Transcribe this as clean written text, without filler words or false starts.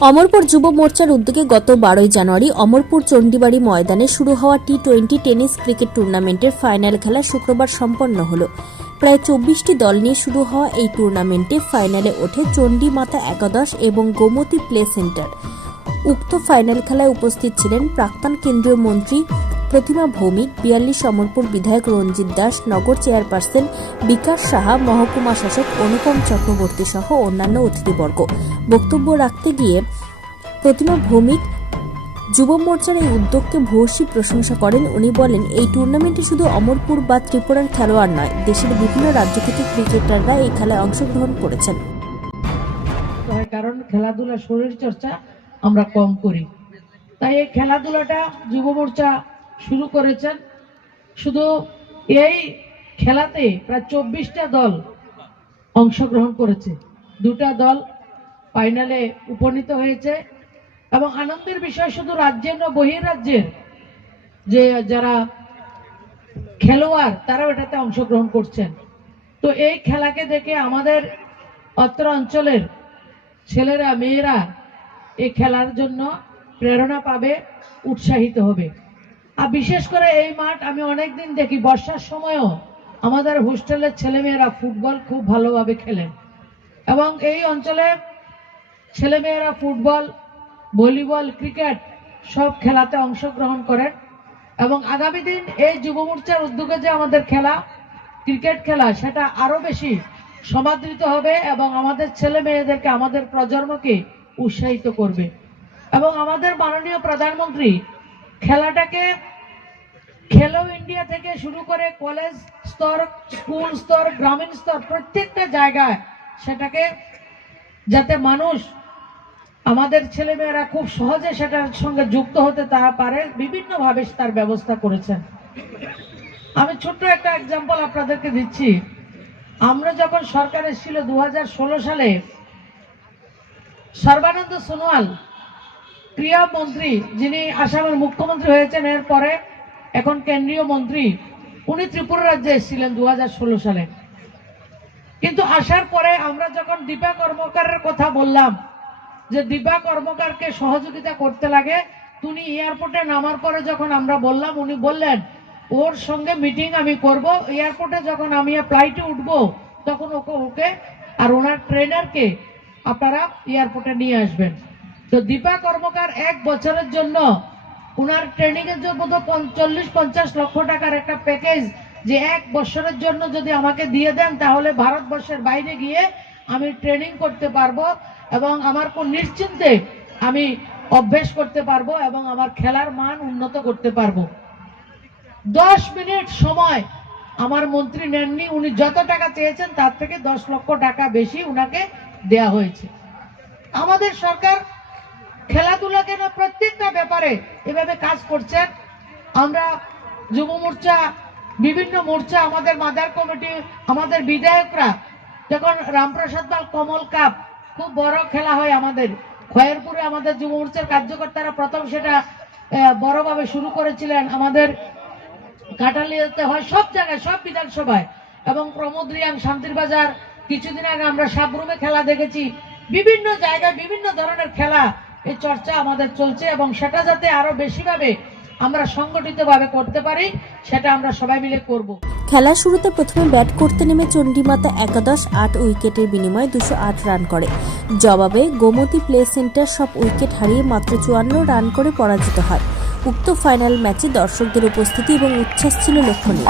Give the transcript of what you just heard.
অমরপুর যুব মোর্চার উদ্যোগে গত 12 জানুয়ারি অমরপুর চণ্ডীবাড়ি ময়দানে শুরু হওয়া টি-20 টেনিস ক্রিকেট টুর্নামেন্টের ফাইনাল খেলা শুক্রবার সম্পন্ন হলো। প্রায় 24টি দল নিয়ে শুরু হওয়া এই টুর্নামেন্টে ফাইনালে ওঠে চণ্ডী মাতা একাদশ এবং গোমতী প্লে সেন্টার। উক্ত ফাইনাল খেলায় উপস্থিত ছিলেন প্রাক্তন কেন্দ্রীয় মন্ত্রী প্রতিমা ভৌমিক, 42 অমরপুর বিধায়ক রঞ্জিত দাস, নগর চেয়ারপারসন বিকাশ সাহা, মহকুমা শাসক অনুপম চক্রবর্তী সহ অন্যান্য অতিথিবর্গ। বক্তব্য রাখতে গিয়ে প্রতিমা ভৌমিক যুব মোর্চার এই উদ্যোগকে ভূয়সী প্রশংসা করেন। উনি বলেন, এই টুর্নামেন্টে শুধু অমরপুর বা ত্রিপুরার খেলোয়াড় নয়, দেশের বিভিন্ন রাজ্য থেকে ক্রিকেটাররা এই খেলায় অংশগ্রহণ করেছেন। কারণ খেলাধুলা শরীর চর্চা আমরা কম করি, তাই এই খেলাধুলাটা যুব মোর্চা শুরু করেছেন। শুধু এই খেলাতে প্রায় 24টা দল অংশগ্রহণ করেছে, 2টা দল ফাইনালে উপনীত হয়েছে। এবং আনন্দের বিষয় শুধু রাজ্যের না, বহির্রাজ্যের যে যারা খেলোয়াড় তারাও এটাতে অংশগ্রহণ করছেন। তো এই খেলাকে দেখে আমাদের অত্র অঞ্চলের ছেলেরা মেয়েরা এই খেলার জন্য প্রেরণা পাবে, উৎসাহিত হবে। আর বিশেষ করে এই মাঠ আমি অনেকদিন দেখি, বর্ষার সময়ও আমাদের হোস্টেলের ছেলেমেয়েরা ফুটবল খুব ভালোভাবে খেলেন এবং এই অঞ্চলে ছেলেমেয়েরা ফুটবল, ভলিবল, ক্রিকেট সব খেলাতে অংশগ্রহণ করেন। এবং আগামী দিন এই যুব মোর্চার উদ্যোগে যে আমাদের খেলা, ক্রিকেট খেলা, সেটা আরো বেশি সমাদৃত হবে এবং আমাদের ছেলে মেয়েদেরকে, আমাদের প্রজন্মকে উৎসাহিত করবে। এবং আমাদের মাননীয় প্রধানমন্ত্রী খেলাটাকে খেলো ইন্ডিয়া থেকে শুরু করে কলেজ স্তর, স্কুল স্তর, গ্রামীণ স্তর, প্রত্যেকটা জায়গায় সেটাকে যাতে মানুষ, আমাদের ছেলেমেয়েরা খুব সহজে সেটার সঙ্গে যুক্ত হতে তারা পারে, বিভিন্নভাবে তার ব্যবস্থা করেছেন। আমি ছোট্ট একটা এক্সাম্পল আপনাদেরকে দিচ্ছি। আমরা যখন সরকার এসেছিল 2016 সালে, সর্বানন্দ সোনোয়াল ক্রীড়া মন্ত্রী, যিনি আসামের মুখ্যমন্ত্রী হয়েছেন এরপরে, এখন কেন্দ্রীয় মন্ত্রী, উনি ত্রিপুরা রাজ্যে এসেছিলেন 2016 সালে। কিন্তু আসার পরে আমরা যখন দীপা কর্মকারের কথা বললাম যে দীপা কর্মকারকে সহযোগিতা করতে লাগে, উনি এয়ারপোর্টে নামার পরে যখন আমরা বললাম, উনি বললেন ওর সঙ্গে মিটিং আমি করব, এয়ারপোর্টে যখন আমি ফ্লাইটে উঠবো তখন ওকে আর ওনার ট্রেনারকে আপনারা এয়ারপোর্টে নিয়ে আসবেন। তো দীপা কর্মকার 1 বছরের জন্য ওনার ট্রেনিং এর জন্য 40-50 লক্ষ টাকার একটা প্যাকেজ, যে 1 বছরের জন্য যদি আমাকে দিয়ে দেন তাহলে ভারতবর্ষের বাইরে গিয়ে আমি ট্রেনিং করতে পারবো এবং আমার কোন নিশ্চিন্তে আমি অভ্যাস করতে পারবো এবং আমার খেলার মান উন্নত করতে পারবো। 10 মিনিট সময় আমার মন্ত্রী নেননি, উনি যত টাকা চেয়েছেন তার থেকে 10 লক্ষ টাকা বেশি উনাকে দেয়া হয়েছে। আমাদের সরকার খেলাধুলাকে না প্রত্যেকটা ব্যাপারে এভাবে কাজ করছেন। আমরা যুব মোর্চা, বিভিন্ন মোর্চা, আমাদের মাদার কমিটি, আমাদের বিধায়করা, যখন রামপ্রসাদ পাল কমল কাপ খুব বড় খেলা হয় আমাদের খয়েরপুরে, আমাদের যুব মোর্চার কার্যকর্তারা প্রথম সেটা বড়ভাবে শুরু করেছিলেন। আমাদের কাটালিয়াতে হয়, সব জায়গায়, সব বিধানসভায়, এবং প্রমোদ রিয়াং, শান্তির বাজার, কিছুদিন আগে আমরা সাবরুমে খেলা দেখেছি। বিভিন্ন জায়গায় বিভিন্ন ধরনের খেলা, এই চর্চা আমাদের চলছে এবং সেটা যাতে আরো বেশিভাবে আমরা সংগঠিতভাবে করতে পারি, সেটা আমরা সবাই মিলে করব। খেলা শুরুতে প্রথমে ব্যাট করতে নেমে চণ্ডীমাতা একাদশ 8 উইকেটের বিনিময়ে 208 রান করে। জবাবে গোমতী প্লে সেন্টার সব উইকেট হারিয়ে মাত্র 54 রান করে পরাজিত হয়। উক্ত ফাইনাল ম্যাচে দর্শকদের উপস্থিতি এবং উচ্ছ্বাস ছিল লক্ষণীয়।